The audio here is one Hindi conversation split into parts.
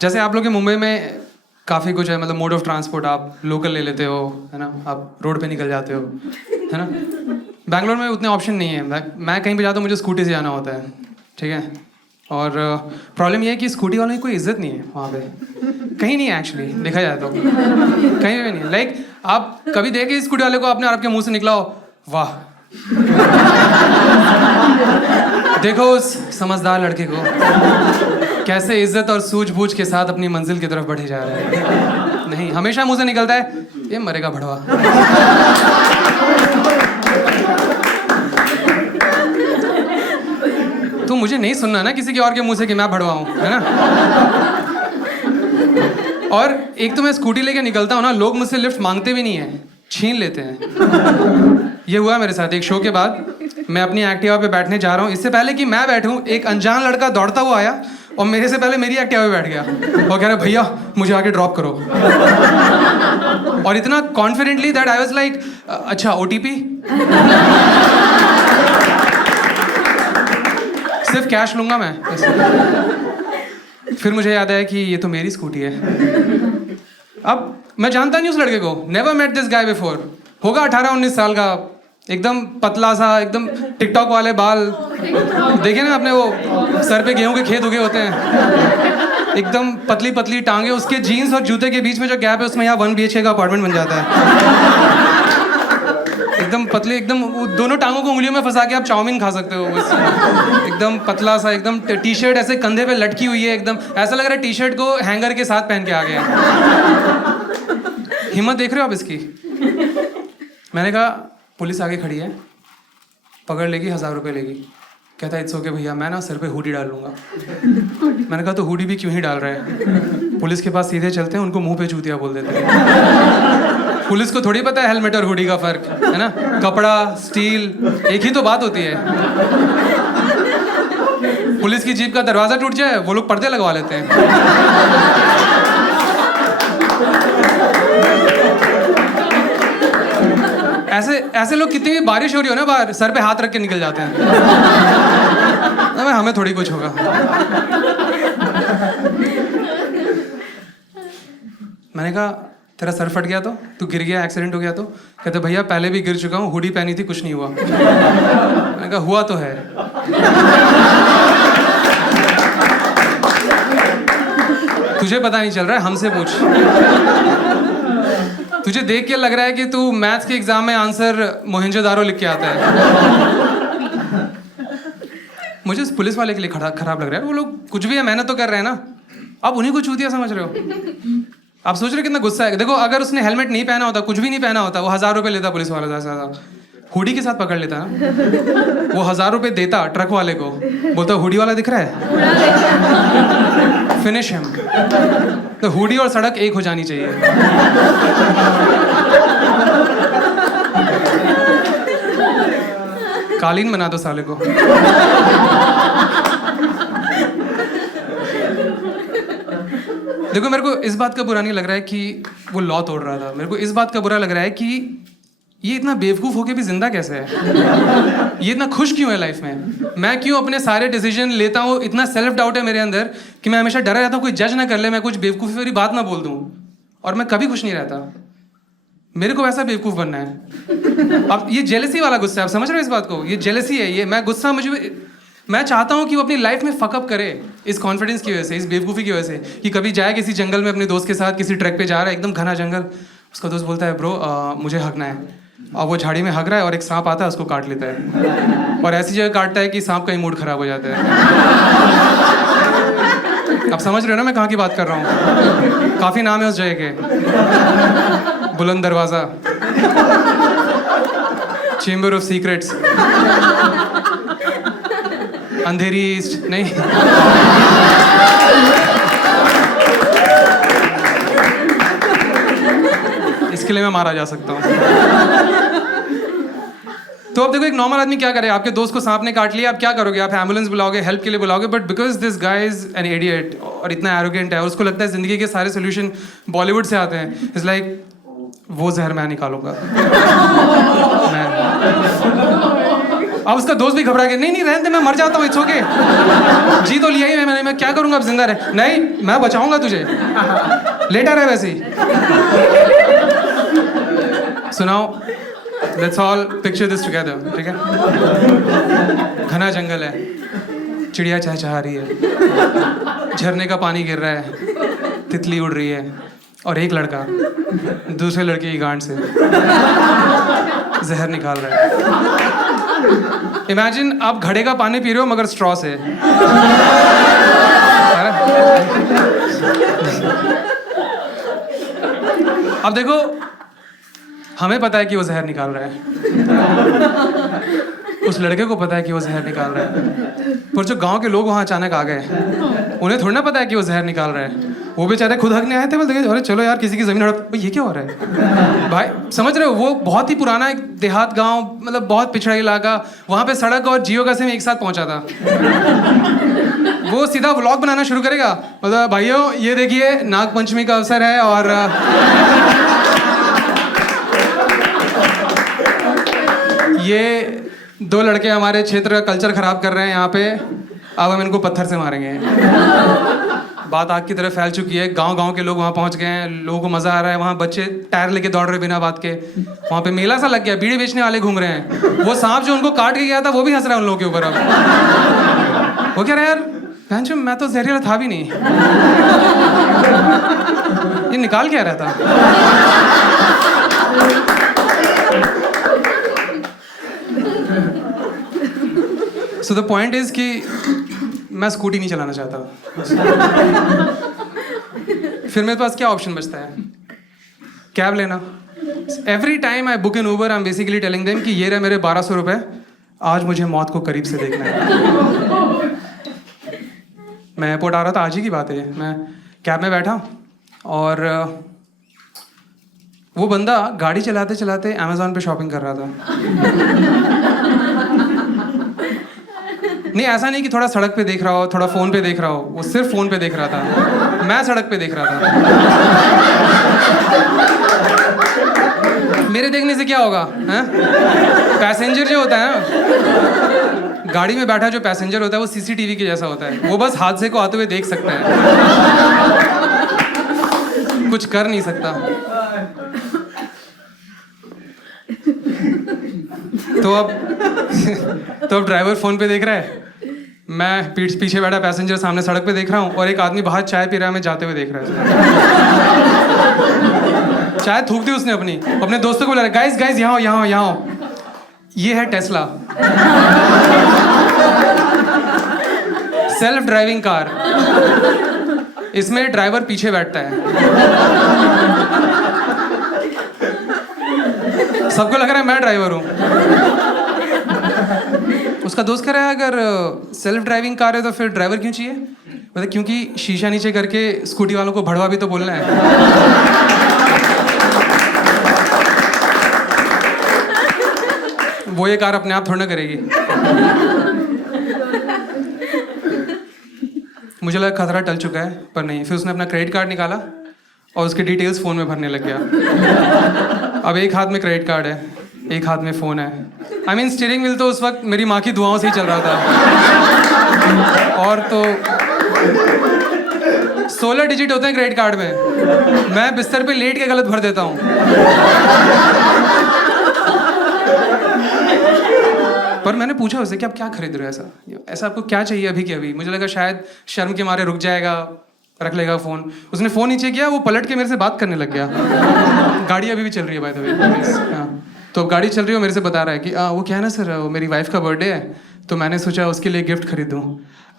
जैसे आप लोग के मुंबई में काफ़ी कुछ है, मतलब मोड ऑफ ट्रांसपोर्ट, आप लोकल ले लेते हो, है ना, आप रोड पे निकल जाते हो, है ना। बैंगलोर में उतने ऑप्शन नहीं है। मैं कहीं पे जाता हूँ, मुझे स्कूटी से जाना होता है, ठीक है। और प्रॉब्लम ये है कि स्कूटी वालों की कोई इज्जत नहीं है वहाँ पे, कहीं नहीं है एक्चुअली, देखा जाए तो कहीं भी नहीं। लाइक आप कभी देखे स्कूटी वाले को आपने आपके मुंह से निकला हो, वाह, देखो उस समझदार लड़के को कैसे इज्जत और सूझबूझ के साथ अपनी मंजिल की तरफ बढ़े जा रहे हैं। नहीं, हमेशा मुंह से निकलता है, ये मरेगा भड़वा। तो मुझे नहीं सुनना ना किसी के और के मुंह से कि मैं भड़वा हूं, है ना। और एक तो मैं स्कूटी लेके निकलता हूं ना, लोग मुझसे लिफ्ट मांगते भी नहीं है, छीन लेते हैं। ये हुआ मेरे साथ एक शो के बाद। मैं अपनी एक्टिवा पे बैठने जा रहा हूँ, इससे पहले कि मैं बैठूं एक अनजान लड़का दौड़ता हुआ आया और मेरे से पहले मेरी एक्टिवा पे बैठ गया और कह रहा, भैया मुझे आके ड्रॉप करो। और इतना confidently that I was like, अच्छा ओटीपी, सिर्फ कैश लूंगा मैं। फिर मुझे याद आया कि ये तो मेरी स्कूटी है। अब मैं जानता नहीं उस लड़के को, never met this guy before. होगा 18-19 साल का, एकदम पतला सा, एकदम टिकटॉक वाले बाल, देखे ना आपने, वो सर पे गेहूं के खेत उगे होते हैं, एकदम पतली पतली टांगे, उसके जीन्स और जूते के बीच में जो गैप है उसमें यहाँ 1 BHK का अपार्टमेंट बन जाता है। एकदम पतले, एकदम दोनों टांगों को उंगलियों में फंसा के आप चाउमीन खा सकते हो। एकदम पतला सा, एकदम टी शर्ट ऐसे कंधे पे लटकी हुई है, एकदम ऐसा लग रहा है टी शर्ट को हैंगर के साथ पहन के आ गया। हिम्मत देख रहे हो आप इसकी। मैंने कहा पुलिस आगे खड़ी है, पकड़ लेगी, 1000 रुपये लेगी। कहता है इट्स ओके भैया, मैं ना सर पे हुडी डाल लूंगा। मैंने कहा तो हुडी भी क्यों ही डाल रहे हैं, पुलिस के पास सीधे चलते हैं, उनको मुंह पे चूतिया बोल देते हैं। पुलिस को थोड़ी पता है हेलमेट और हुडी का फर्क, है ना। कपड़ा, स्टील, एक ही तो बात होती है। पुलिस की जीप का दरवाजा टूट जाए, वो लोग पर्दे लगवा लेते हैं। ऐसे लोग, कितनी भी बारिश हो रही हो ना बाहर, सर पे हाथ रख के निकल जाते हैं। अबे हमें थोड़ी कुछ होगा। मैंने कहा तेरा सर फट गया तो, तू गिर गया, एक्सीडेंट हो गया तो? कहते भैया पहले भी गिर चुका हूँ, हुडी पहनी थी, कुछ नहीं हुआ। मैंने कहा हुआ तो है। तुझे पता नहीं चल रहा है, हमसे पूछ। तुझे देख के लग रहा है कि तू मैथ्स के एग्जाम में आंसर मोहनजोदारो लिख के आता है। मुझे उस पुलिस वाले के लिए खराब लग रहा है। वो लोग कुछ भी है, मेहनत तो कर रहे हैं ना, आप उन्हीं को चूतिया समझ रहे हो। आप सोच रहे हो कितना गुस्सा है। देखो अगर उसने हेलमेट नहीं पहना होता, कुछ भी नहीं पहना होता, वो 1000 रुपये लेता पुलिस वाला, ज़्यादा हुडी के साथ पकड़ लेता ना। वो 1000 रुपये देता ट्रक वाले को, बोलता हुडी वाला दिख रहा है, फिनिश हिम। तो हुडी और सड़क एक हो जानी चाहिए। कालीन बना दो साले को। देखो मेरे को इस बात का बुरा नहीं लग रहा है कि वो लॉ तोड़ रहा था, मेरे को इस बात का बुरा लग रहा है कि ये इतना बेवकूफ होके भी जिंदा कैसे है। ये इतना खुश क्यों है लाइफ में। मैं क्यों अपने सारे डिसीजन लेता हूँ, इतना सेल्फ डाउट है मेरे अंदर कि मैं हमेशा डरा रहता हूँ कोई जज ना कर ले, मैं कुछ बेवकूफ़ी वाली बात ना बोल दूँ, और मैं कभी खुश नहीं रहता। मेरे को वैसा बेवकूफ बनना है। अब ये जेलसी वाला गुस्सा है, आप समझ रहे हो इस बात को, ये जेलसी है। ये मैं गुस्सा, मैं चाहता हूँ कि वो अपनी लाइफ में फकअप करे इस कॉन्फिडेंस की वजह से, इस बेवकूफ़ी की वजह से, कि कभी जाए किसी जंगल में अपने दोस्त के साथ, किसी ट्रैक पे जा रहा है, एकदम घना जंगल, उसका दोस्त बोलता है ब्रो मुझे हकना है, और वो झाड़ी में हक रहा है और एक सांप आता है उसको काट लेता है, और ऐसी जगह काटता है कि सांप का ही मूड खराब हो जाता है। आप समझ रहे हो ना मैं कहाँ की बात कर रहा हूँ। काफ़ी नाम है उस जगह के, बुलंद दरवाज़ा, chamber of secrets, Andheri east, नहीं इसके लिए मैं मारा जा सकता हूँ। तो अब देखो एक नॉर्मल आदमी क्या करे, आपके दोस्त को सांप ने काट लिया, आप क्या करोगे, आप एम्बुलेंस बुलाओगे, हेल्प के लिए बुलाओगे, but because this guy is an idiot और इतना एरोगेंट है और उसको लगता है जिंदगी के सारे सोल्यूशन बॉलीवुड से आते हैं, इट्स लाइक वो जहर मैं निकालूंगा। मैं अब उसका दोस्त भी घबरा गया, नहीं नहीं रहने दे, मैं मर जाता हूँ, इट्स ओके, जी तो लिया ही मैं क्या करूँगा अब जिंदा रहे, नहीं मैं बचाऊंगा तुझे, लेटा रहे वैसे ही। सुनाओ, let's all picture this together, ठीक है। घना जंगल है, चिड़िया चहचहा रही है, झरने का पानी गिर रहा है, तितली उड़ रही है, और एक लड़का दूसरे लड़के की गांड से जहर निकाल रहा है। इमेजिन आप घड़े का पानी पी रहे हो मगर स्ट्रॉ से। अब देखो, हमें पता है कि वो जहर निकाल रहा है, उस लड़के को पता है कि वो जहर निकाल रहा है, पर जो गांव के लोग वहां अचानक आ गए, उन्हें थोड़ी ना पता है कि वो जहर निकाल रहा है। वो बेचारे खुद हकने आए थे, बोलते अरे चलो यार किसी की जमीन हड़प, ये क्या हो रहा है भाई, समझ रहे हो? वो बहुत ही पुराना एक देहात गांव, मतलब बहुत पिछड़ा इलाका, वहां पे सड़क और जियो का सिम एक साथ पहुंचा था। वो सीधा व्लॉग बनाना शुरू करेगा, मतलब भाइयों ये देखिए नाग पंचमी का अवसर है और ये 2 लड़के हमारे क्षेत्र का कल्चर खराब कर रहे हैं यहाँ पे, अब हम इनको पत्थर से मारेंगे। बात आग की तरफ फैल चुकी है, गांव-गांव के लोग वहाँ पहुँच गए हैं, लोगों को मजा आ रहा है, वहाँ बच्चे टायर लेके दौड़ रहे बिना बात के, वहाँ पे मेला सा लग गया, बीड़ी बेचने वाले घूम रहे हैं, वो सांप जो उनको काट के गया था वो भी हंस रहा है उन लोगों के ऊपर। अब वो कह रहा है यार भैंचो मैं तो जहरीला था भी नहीं, ये निकाल क्या रहा था। So the point is कि मैं स्कूटी नहीं चलाना चाहता। फिर मेरे पास क्या ऑप्शन बचता है? कैब लेना। Every time I book in Uber I am basically telling them कि ये रहे मेरे 1200 रुपए, आज मुझे मौत को करीब से देखना है। मैं एयरपोर्ट आ रहा था, आज ही की बात है, मैं कैब में बैठा और वो बंदा गाड़ी चलाते चलाते अमेज़ॉन पे शॉपिंग कर रहा था। नहीं ऐसा नहीं कि थोड़ा सड़क पे देख रहा हो, थोड़ा फोन पे देख रहा हो, वो सिर्फ फोन पे देख रहा था, मैं सड़क पे देख रहा था। मेरे देखने से क्या होगा हैं? पैसेंजर जो होता है ना, गाड़ी में बैठा जो पैसेंजर होता है वो सीसीटीवी के जैसा होता है, वो बस हादसे को आते हुए देख सकता है, कुछ कर नहीं सकता। तो अब ड्राइवर फोन पे देख रहा है, मैं पीछे बैठा पैसेंजर सामने सड़क पे देख रहा हूँ, और एक आदमी बाहर चाय पी रहा है, मैं जाते हुए देख रहा है। चाय थूक दी उसने अपने दोस्तों को बुला रहा है, गाइस यहाँ ये है टेस्ला, सेल्फ ड्राइविंग कार, इसमें ड्राइवर पीछे बैठता है। सबको लग रहा है मैं ड्राइवर हूँ। उसका दोस्त कह रहा है अगर सेल्फ ड्राइविंग कार है तो फिर ड्राइवर क्यों चाहिए? मतलब क्योंकि शीशा नीचे करके स्कूटी वालों को भड़वा भी तो बोलना है। वो ये कार अपने आप थोड़ा ना करेगी। मुझे लगा खतरा टल चुका है, पर नहीं। फिर उसने अपना क्रेडिट कार्ड निकाला और उसके डिटेल्स फ़ोन में भरने लग गया। अब एक हाथ में क्रेडिट कार्ड है, एक हाथ में फ़ोन है। I mean, स्टीयरिंग व्हील तो उस वक्त मेरी माँ की दुआओं से ही चल रहा था। और तो 16 डिजिट होते हैं क्रेडिट कार्ड में, मैं बिस्तर पे लेट के गलत भर देता हूँ। पर मैंने पूछा उससे कि आप क्या खरीद रहे हो, ऐसा आपको क्या चाहिए अभी के अभी? मुझे लगा शायद शर्म के मारे रुक जाएगा, रख लेगा फ़ोन। उसने फ़ोन नीचे किया, वो पलट के मेरे से बात करने लग गया। गाड़ी अभी भी चल रही है बाय द वे। हाँ, तो गाड़ी चल रही है, मेरे से बता रहा है कि वो क्या है ना सर, वो मेरी वाइफ का बर्थडे है, तो मैंने सोचा उसके लिए गिफ्ट खरीदूँ,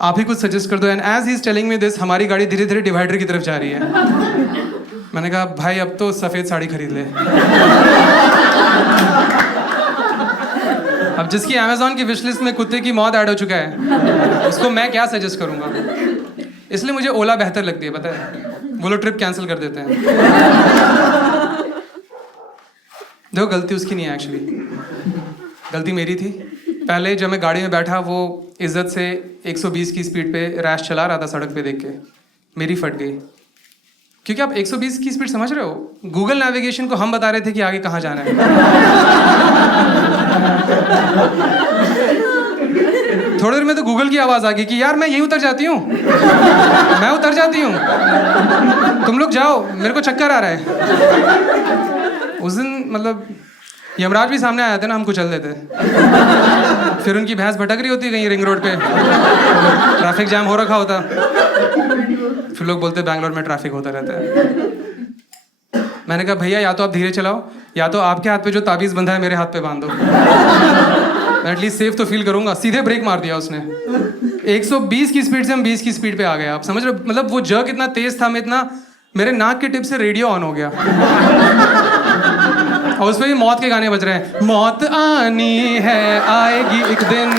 आप ही कुछ सजेस्ट कर दो। And as he is telling me this, हमारी गाड़ी धीरे धीरे डिवाइडर की तरफ जा रही है। मैंने कहा भाई अब तो सफ़ेद साड़ी खरीद ले। अब जिसकी अमेज़ॉन की विश लिस्ट में कुत्ते की मौत ऐड हो चुका है, उसको मैं क्या सजेस्ट करूँगा? इसलिए मुझे ओला बेहतर लगती है, पता है, वो लोग ट्रिप कैंसिल कर देते हैं। देखो गलती उसकी नहीं है, एक्चुअली गलती मेरी थी। पहले जब मैं गाड़ी में बैठा, वो इज्जत से 120 की स्पीड पे रैश चला रहा था सड़क पे देख के, मेरी फट गई। क्योंकि आप 120 की स्पीड समझ रहे हो, गूगल नेविगेशन को हम बता रहे थे कि आगे कहाँ जाना है। थोड़ी देर में तो गूगल की आवाज़ आ गई कि यार मैं यहीं उतर जाती हूँ, मैं उतर जाती हूँ, तुम लोग जाओ, मेरे को चक्कर आ रहा है। उस दिन मतलब यमराज भी सामने आए थे ना, हम कुचल देते। फिर उनकी भैंस भटक रही होती कहीं रिंग रोड पे, ट्रैफिक जाम हो रखा होता। फिर लोग बोलते बैंगलोर में ट्रैफिक होता रहता है। मैंने कहा भैया या तो आप धीरे चलाओ, या तो आपके हाथ पे जो ताबीज़ बंधा है मेरे हाथ पे बांध दो, मैं एटलीस्ट सेफ तो फील करूंगा। सीधे ब्रेक मार दिया उसने। 120 की स्पीड से हम 20 की स्पीड पे आ गए। आप समझ रहे हो? मतलब वो जर्क इतना तेज था, मैं इतना, मेरे नाक के टिप से रेडियो ऑन हो गया और उसमें भी मौत के गाने बज रहे हैं। मौत आनी है, आएगी एक दिन।